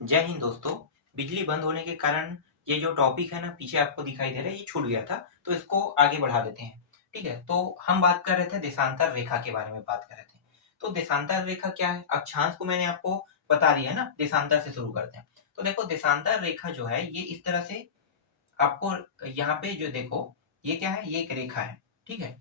जय हिंद दोस्तों। बिजली बंद होने के कारण ये जो टॉपिक है ना पीछे आपको दिखाई दे रहा है ये छूट गया था, तो इसको आगे बढ़ा देते हैं। ठीक है, तो हम बात कर रहे थे देशांतर रेखा के बारे में बात कर रहे थे। तो देशांतर रेखा क्या है? अक्षांश को मैंने आपको बता दिया है ना। देशांतर से शुरू करते हैं। तो देखो देशांतर रेखा जो है ये इस तरह से आपको यहाँ पे जो देखो ये क्या है, ये एक रेखा है। ठीक है,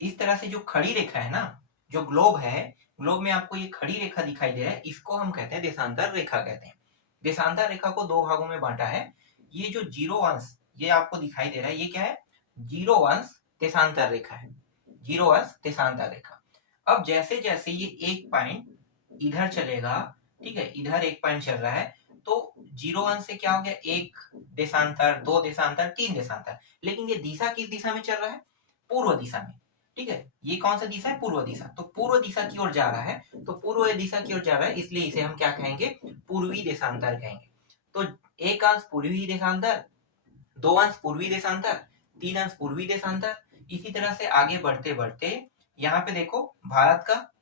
इस तरह से जो खड़ी रेखा है ना, जो ग्लोब है, ग्लोब में आपको ये खड़ी रेखा दिखाई दे रहा है, इसको हम कहते हैं देशांतर रेखा कहते हैं। देशांतर रेखा को दो भागों में बांटा है। ये जो जीरो अंश ये आपको दिखाई दे रहा है, ये क्या है? जीरो अंश देशांतर रेखा है। जीरो अंश देशांतर रेखा। अब जैसे जैसे ये एक पॉइंट इधर चलेगा, ठीक है, इधर एक पॉइंट चल रहा है, तो जीरो अंश से क्या हो गया? एक देशांतर, दो देशांतर, तीन देशांतर। लेकिन ये दिशा किस दिशा में चल रहा है? पूर्व दिशा में। ठीक है, ये कौन सा दिशा है? पूर्व दिशा। तो पूर्व दिशा की ओर जा रहा है, तो पूर्व दिशा की ओर जा रहा है, इसलिए इसे हम क्या कहेंगे? पूर्वी देशांतर कहेंगे। तो एक अंश पूर्वी देशांतर, दो अंश पूर्वी देशांतर, तीन अंश पूर्वी देशांतर। इसी तरह से आगे बढ़ते बढ़ते यहाँ पे देखो भारत का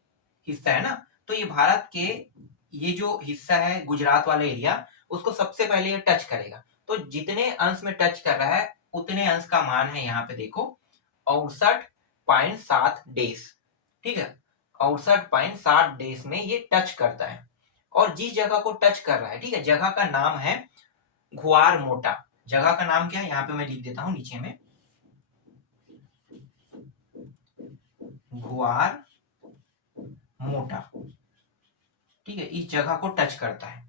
हिस्सा है ना, तो ये भारत के ये जो हिस्सा है गुजरात वाला एरिया, उसको सबसे पहले ये टच करेगा। तो जितने अंश में टच कर रहा है उतने अंश का मान है यहाँ पे देखो 68.7 डेज। ठीक है, 68.7 डेज में ये टच करता है। और जिस जगह को टच कर रहा है, ठीक है, जगह का नाम है घुआर मोटा। जगह का नाम क्या है? यहाँ पे मैं लिख देता हूं नीचे में, घुआर मोटा। ठीक है, इस जगह को टच करता है।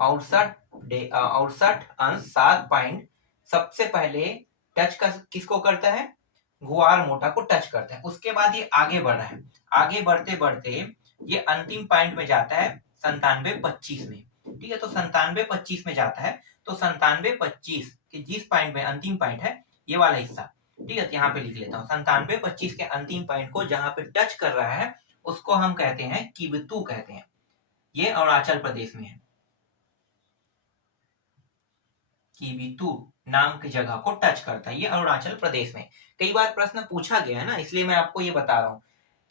68.7 सबसे पहले टच कर किसको करता है? घुआर मोटा को टच करता है। उसके बाद ये आगे बढ़ रहा है। आगे बढ़ते बढ़ते ये अंतिम पॉइंट में जाता है 97.25 में। ठीक है, तो 97.25 में जाता है। तो 97.25 के जिस पॉइंट में अंतिम पॉइंट है ये वाला हिस्सा, ठीक है, तो यहाँ पे लिख लेता हूँ 97.25 के अंतिम पॉइंट को जहां पे टच कर रहा है उसको हम कहते हैं किबतू कहते हैं। ये अरुणाचल प्रदेश में है। किबितू नाम की जगह को टच करता है, ये अरुणाचल प्रदेश में। कई बार प्रश्न पूछा गया है ना, इसलिए मैं आपको ये बता रहा हूँ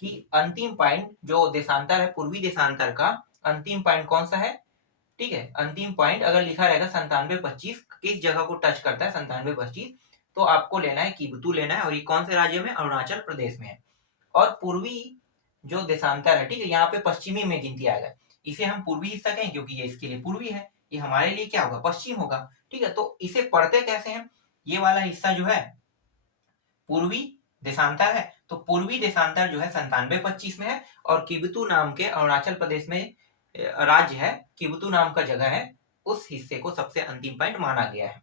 कि अंतिम पॉइंट जो देशांतर है, पूर्वी देशांतर का अंतिम पॉइंट कौन सा है? ठीक है, अंतिम पॉइंट अगर लिखा रहेगा 97.25 किस जगह को टच करता है 97.25, तो आपको लेना है किबतू लेना है। और ये कौन से राज्य में? अरुणाचल प्रदेश में है। और पूर्वी जो देशांतर है, ठीक है, यहाँ पे पश्चिमी में गिनती आएगा। इसे हम पूर्वी हिस्सा कहें क्योंकि ये इसके लिए पूर्वी है, ये हमारे लिए क्या होगा? पश्चिम होगा। ठीक है, तो इसे पढ़ते कैसे हैं? ये वाला हिस्सा जो है पूर्वी देशांतर है, तो पूर्वी देशांतर जो है 97.25 में है। और किबतू नाम के अरुणाचल प्रदेश में राज्य है, किबतू नाम का जगह है, उस हिस्से को सबसे अंतिम पॉइंट माना गया है।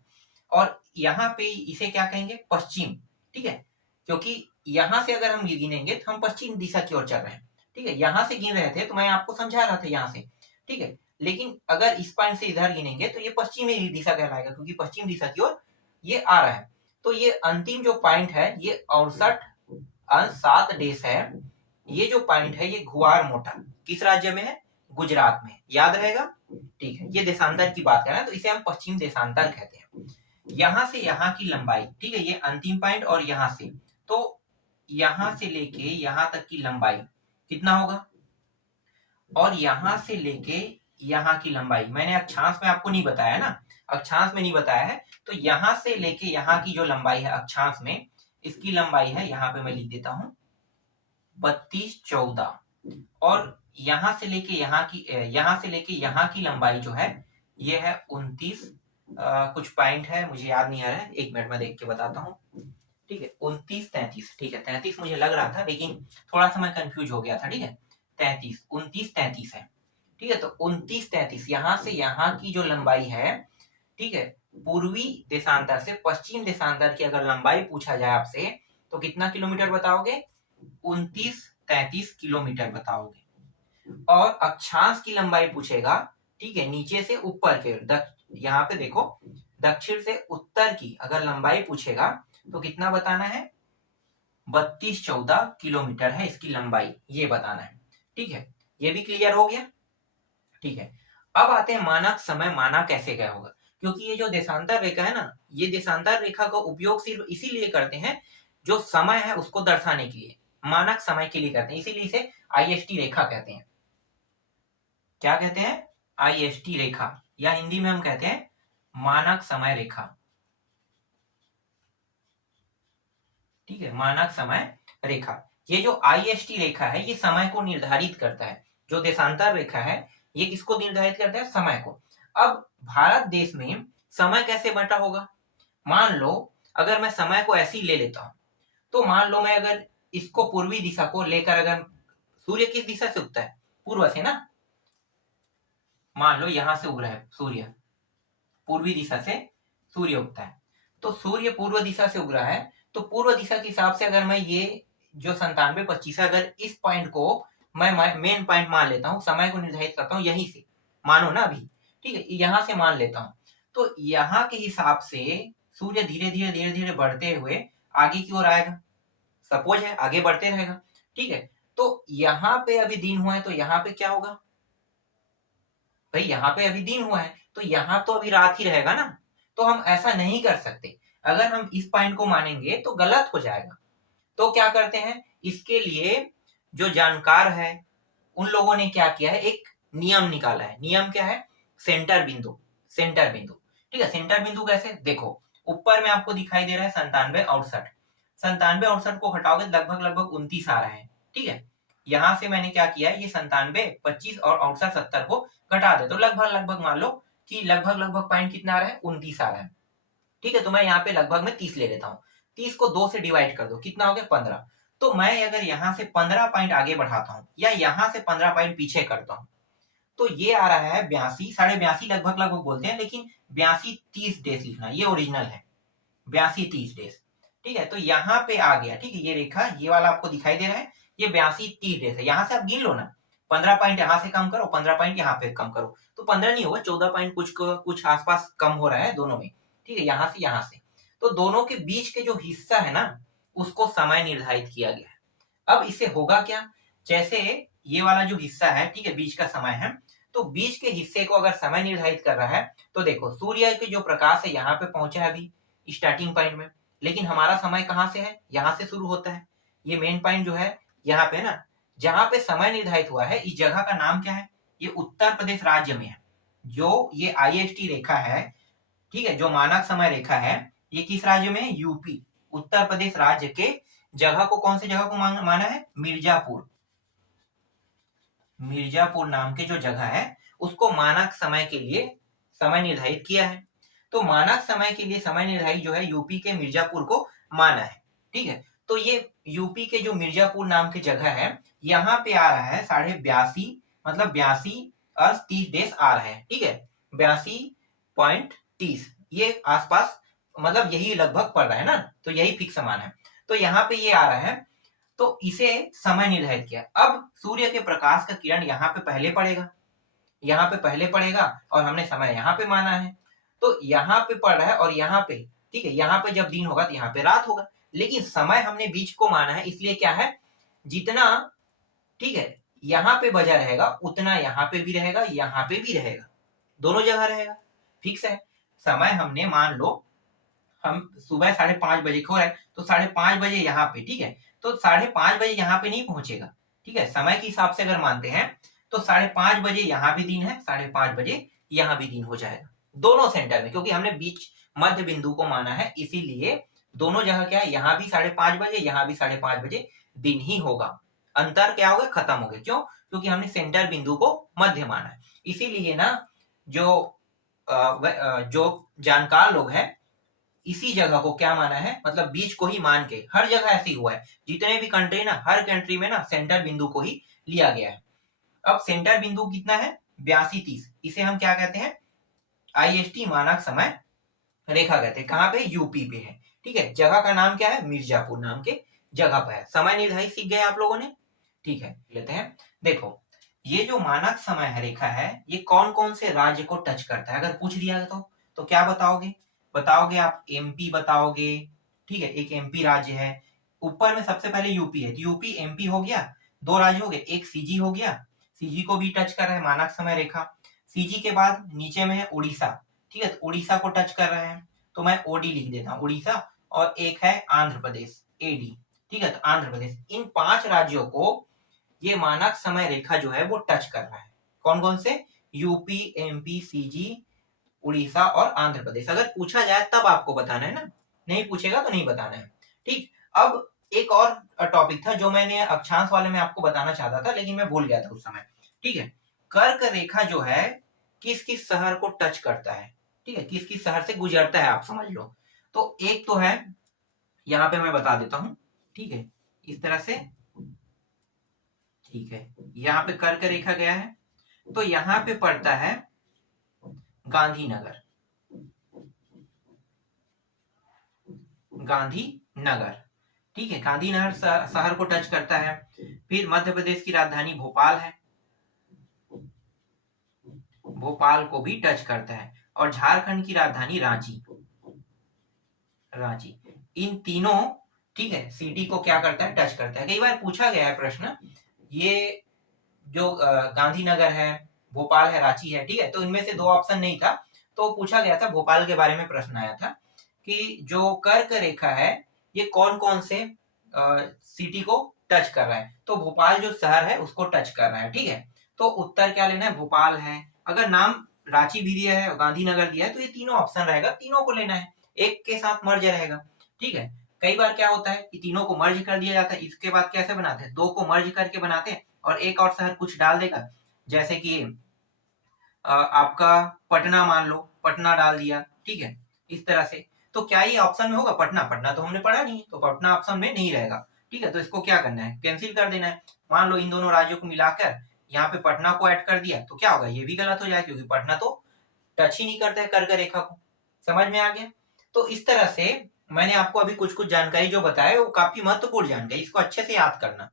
और यहाँ पे इसे क्या कहेंगे? पश्चिम। ठीक है, क्योंकि यहाँ से अगर हम गिनेंगे तो हम पश्चिम दिशा की ओर चल रहे हैं। ठीक है, यहाँ से गिन रहे थे तो मैं आपको समझा रहा था यहाँ से। ठीक है, लेकिन अगर इस पॉइंट से इधर गिनेंगे तो ये पश्चिमी दिशा कहलाएगा, क्योंकि पश्चिम दिशा की ओर ये आ रहा है। तो ये अंतिम जो पॉइंट है ये 68.7 डेज है। ये जो पॉइंट है ये घुआर मोटा किस राज्य में है? गुजरात में। याद रहेगा? ठीक है, ये देशांतर की बात कर रहे हैं तो इसे हम पश्चिम देशांतर कहते हैं। यहां से यहाँ की लंबाई, ठीक है, ये अंतिम पॉइंट और यहां से, तो यहां से लेके यहां तक की लंबाई कितना होगा? और यहां से लेके यहाँ की लंबाई मैंने अक्षांश में आपको नहीं बताया ना, अक्षांश में नहीं बताया है। तो यहां से लेके यहाँ की जो लंबाई है अक्षांश में, इसकी लंबाई है, यहाँ पे मैं लिख देता हूं 3214। और यहां से लेके यहाँ की लंबाई जो है ये है 29, कुछ पॉइंट है मुझे याद नहीं आ रहा है, एक मिनट में देख के बताता हूँ। ठीक है, 29 33, ठीक है, 33 मुझे लग रहा था लेकिन थोड़ा सा मैं कंफ्यूज हो गया था। ठीक है, 33, 29 33 है। ठीक है, तो 29 33 यहाँ से यहाँ की जो लंबाई है, ठीक है, पूर्वी देशांतर से पश्चिम देशांतर की अगर लंबाई पूछा जाए आपसे तो कितना किलोमीटर बताओगे? 29-33 किलोमीटर बताओगे। और अक्षांश की लंबाई पूछेगा, ठीक है, नीचे से ऊपर के, यहाँ पे देखो, दक्षिण से उत्तर की अगर लंबाई पूछेगा तो कितना बताना है? 3214 किलोमीटर है इसकी लंबाई, ये बताना है। ठीक है, ये भी क्लियर हो गया? ठीक है, अब आते हैं मानक समय। माना कैसे गया होगा? क्योंकि ये जो देशांतर रेखा है ना, ये देशांतर रेखा का उपयोग सिर्फ इसीलिए करते हैं जो समय है उसको दर्शाने के लिए, मानक समय के लिए करते हैं, इसीलिए इसे IST रेखा कहते हैं। क्या कहते हैं? IST रेखा, या हिंदी में हम कहते हैं मानक समय रेखा। ठीक है, मानक समय रेखा। ये जो IST रेखा है ये समय को निर्धारित करता है। जो देशांतर रेखा है ये किसको निर्धारित करता है? समय को। अब भारत देश में समय कैसे बंटा होगा? मान लो अगर मैं समय को ऐसे ही ले लेता हूं, तो मान लो मैं अगर इसको पूर्वी दिशा को लेकर, अगर सूर्य किस दिशा से उगता है? पूर्व से ना। मान लो यहां से उग रहा है सूर्य, पूर्वी दिशा से सूर्य उगता है, तो सूर्य पूर्व दिशा से उग रहा है, तो पूर्व दिशा के हिसाब से अगर मैं ये जो 9725 है, अगर इस पॉइंट को मैं मेन पॉइंट मान लेता हूँ, समय को निर्धारित करता हूँ यहीं से, मानो ना अभी, ठीक है, यहां से मान लेता हूँ, तो यहाँ के हिसाब से सूर्य धीरे धीरे धीरे धीरे बढ़ते हुए आगे की ओर आएगा। सपोज है आगे बढ़ते रहेगा, ठीक है। तो यहाँ पे अभी दिन हुआ है, तो यहाँ पे क्या होगा भाई? यहाँ पे अभी दिन हुआ है, तो यहाँ तो अभी रात ही रहेगा ना। तो हम ऐसा नहीं कर सकते, अगर हम इस पॉइंट को मानेंगे तो गलत हो जाएगा। तो क्या करते हैं, इसके लिए जो जानकार है उन लोगों ने क्या किया है, एक नियम निकाला है। नियम क्या है? सेंटर बिंदु। सेंटर बिंदु, ठीक है। सेंटर बिंदु कैसे? देखो ऊपर में आपको दिखाई दे रहा है 97 68, 97 68 को हटाओगे लगभग लगभग 29 आ रहा है, ठीक है। यहां से मैंने क्या किया है, ये 97 25 और 68 70 को घटा दे, तो लगभग लगभग मान लो कि लगभग लगभग पॉइंट कितना आ रहा है? 29 आ रहा है, ठीक है। तो मैं यहाँ पे लगभग में 30 ले लेता हूँ। 30 को 2 से डिवाइड कर दो, कितना हो गया? 15। तो मैं अगर यहाँ से 15 पॉइंट आगे बढ़ाता हूँ या यहाँ से 15 पॉइंट पीछे करता हूँ, तो ये आ रहा है 82 82.5 लगभग लगभग बोलते हैं, लेकिन 82 30 डेज लिखना, ये ओरिजिनल है 82 30 डेज, ठीक है। तो यहाँ पे आ गया, ठीक है। ये रेखा ये वाला आपको दिखाई दे रहा है, ये 82 30 डेज है। यहाँ से आप गिन लो ना, 15 पॉइंट यहाँ से कम करो, 15 पॉइंट यहाँ पे कम करो, तो 15 नहीं होगा, 14 पॉइंट कुछ आसपास कम हो रहा है दोनों में, ठीक है, यहाँ से यहाँ से। तो दोनों के बीच के जो हिस्सा है ना, उसको समय निर्धारित किया गया है। अब इससे होगा क्या, जैसे ये वाला जो हिस्सा है, ठीक है, बीच का समय है, तो बीच के हिस्से को अगर समय निर्धारित कर रहा है, तो देखो सूर्य के जो प्रकाश है यहाँ पे पहुंचा है अभी स्टार्टिंग पॉइंट में, लेकिन हमारा समय कहाँ से है? यहाँ से शुरू होता है। ये मेन पॉइंट जो है यहाँ पे ना, जहां पे समय निर्धारित हुआ है, इस जगह का नाम क्या है? ये उत्तर प्रदेश राज्य में है। जो ये IST रेखा है, ठीक है, जो मानक समय रेखा है, ये किस राज्य में है? यूपी, उत्तर प्रदेश राज्य के जगह को, कौन सी जगह को माना है? मिर्जापुर। मिर्जापुर नाम के जो जगह है उसको मानक समय के लिए समय निर्धारित किया है। तो मानक समय के लिए समय निर्धारित जो है यूपी के मिर्जापुर को माना है, ठीक है। तो ये यूपी के जो मिर्जापुर नाम की जगह है, यहाँ पे आ रहा है 82.5, मतलब 82 और 30 डेज आ रहा है, ठीक है। 82.30 ये आसपास, मतलब यही लगभग पड़ रहा है ना, तो यही फिक्स मान है। तो यहाँ पे ये आ रहा है, तो इसे समय निर्धारित किया। अब सूर्य के प्रकाश का किरण यहाँ पे पहले पड़ेगा, यहाँ पे पहले पड़ेगा, और हमने समय यहाँ पे माना है, तो यहाँ पे पड़ रहा है और यहाँ पे, ठीक है, यहाँ पे जब दिन होगा तो यहाँ पे रात होगा, लेकिन समय हमने बीच को माना है, इसलिए क्या है, जितना, ठीक है, यहाँ पे बजा रहेगा उतना यहाँ पे भी रहेगा, यहाँ पे भी रहेगा, दोनों जगह रहेगा, फिक्स है। समय हमने मान लो हम सुबह 5:30 बजे को है, तो 5:30 बजे यहाँ पे, ठीक है, तो 5:30 बजे यहाँ पे नहीं पहुंचेगा, ठीक है। समय के हिसाब से अगर मानते हैं तो 5:30 बजे यहाँ भी दिन है, 5:30 बजे यहाँ भी दिन हो जाएगा, दोनों सेंटर में, क्योंकि हमने बीच मध्य बिंदु को माना है, इसीलिए दोनों जगह क्या है, यहाँ भी 5:30 बजे, यहाँ भी 5:30 बजे दिन ही होगा। अंतर क्या होगा? खत्म हो गया। क्यों? क्योंकि हमने सेंटर बिंदु को मध्य माना है। इसीलिए ना जो जो जानकार लोग हैं, इसी जगह को क्या माना है, मतलब बीच को ही मान के, हर जगह ऐसे ही हुआ है, जितने भी कंट्री ना, हर कंट्री में ना सेंटर बिंदु को ही लिया गया है। अब सेंटर बिंदु कितना है? 82 30, इसे हम क्या कहते हैं? IST मानक समय रेखा कहते हैं। कहाँ पे? यूपी पे है, ठीक है। जगह का नाम क्या है? मिर्जापुर नाम के जगह पर है। समय निर्धारित सीख गए आप लोगों ने, ठीक है। लेते हैं, देखो ये जो मानक समय है रेखा है, ये कौन कौन से राज्य को टच करता है? अगर पूछ दिया तो क्या बताओगे? बताओगे आप MP बताओगे, ठीक है, एक MP राज्य है। ऊपर में सबसे पहले यूपी है, तो यूपी MP हो गया, दो राज्य हो गए, एक CG हो गया, CG को भी टच कर रहा है मानक समय रेखा। CG के बाद नीचे में है उड़ीसा, ठीक है, तो उड़ीसा को टच कर रहा है, तो मैं OD लिख देता हूँ, उड़ीसा। और एक है आंध्र प्रदेश, AD, ठीक है, तो आंध्र प्रदेश। इन 5 राज्यों को ये मानक समय रेखा जो है वो टच कर रहा है। कौन कौन से? यूपी, एमपी, सीजी, उड़ीसा और आंध्र प्रदेश। अगर पूछा जाए तब आपको बताना है ना, नहीं पूछेगा तो नहीं बताना है। ठीक, अब एक और टॉपिक था जो मैंने अक्षांश वाले में आपको बताना चाहता था, लेकिन मैं भूल गया था उस समय। ठीक है, कर्क रेखा जो है किस किस शहर को टच करता है, ठीक है, किस किस शहर से गुजरता है, आप समझ लो। तो एक तो है, यहाँ पे मैं बता देता हूं, ठीक है, इस तरह से, ठीक है, यहाँ पे कर्क रेखा गया है, तो यहाँ पे पड़ता है गांधीनगर, गांधीनगर, ठीक है, गांधीनगर शहर को टच करता है। फिर मध्य प्रदेश की राजधानी भोपाल है, भोपाल को भी टच करता है। और झारखंड की राजधानी रांची, रांची, इन तीनों, ठीक है, सिटी को क्या करता है, टच करता है। कई बार पूछा गया है प्रश्न, ये जो गांधीनगर है, भोपाल है, रांची है, ठीक है, तो इनमें से दो ऑप्शन नहीं था, तो पूछा गया था, भोपाल के बारे में प्रश्न आया था कि जो कर्क रेखा है ये कौन कौन से सिटी को टच कर रहा है, तो भोपाल जो शहर है उसको टच कर रहा है। ठीक है, तो उत्तर क्या लेना है, भोपाल है। अगर नाम रांची भी दिया है और गांधीनगर दिया है तो ये तीनों ऑप्शन रहेगा, तीनों को लेना है, एक के साथ मर्ज रहेगा। ठीक है, कई बार क्या होता है कि तीनों को मर्ज कर दिया जाता है, इसके बाद कैसे बनाते हैं, दो को मर्ज करके बनाते हैं और एक और शहर कुछ डाल देगा, जैसे कि आपका पटना, मान लो पटना डाल दिया, ठीक है, इस तरह से। तो क्या ये ऑप्शन में होगा पटना, पटना तो हमने पढ़ा नहीं, तो पटना ऑप्शन में नहीं रहेगा। ठीक है, तो इसको क्या करना है, कैंसिल कर देना है। मान लो इन दोनों राज्यों को मिलाकर यहाँ पे पटना को ऐड कर दिया, तो क्या होगा, ये भी गलत हो जाएगा क्योंकि पटना तो टच ही नहीं करता है कर्क रेखा को। समझ में आ गया। तो इस तरह से मैंने आपको अभी कुछ कुछ जानकारी जो बताया वो काफी महत्वपूर्ण जानकारी, इसको अच्छे से याद करना।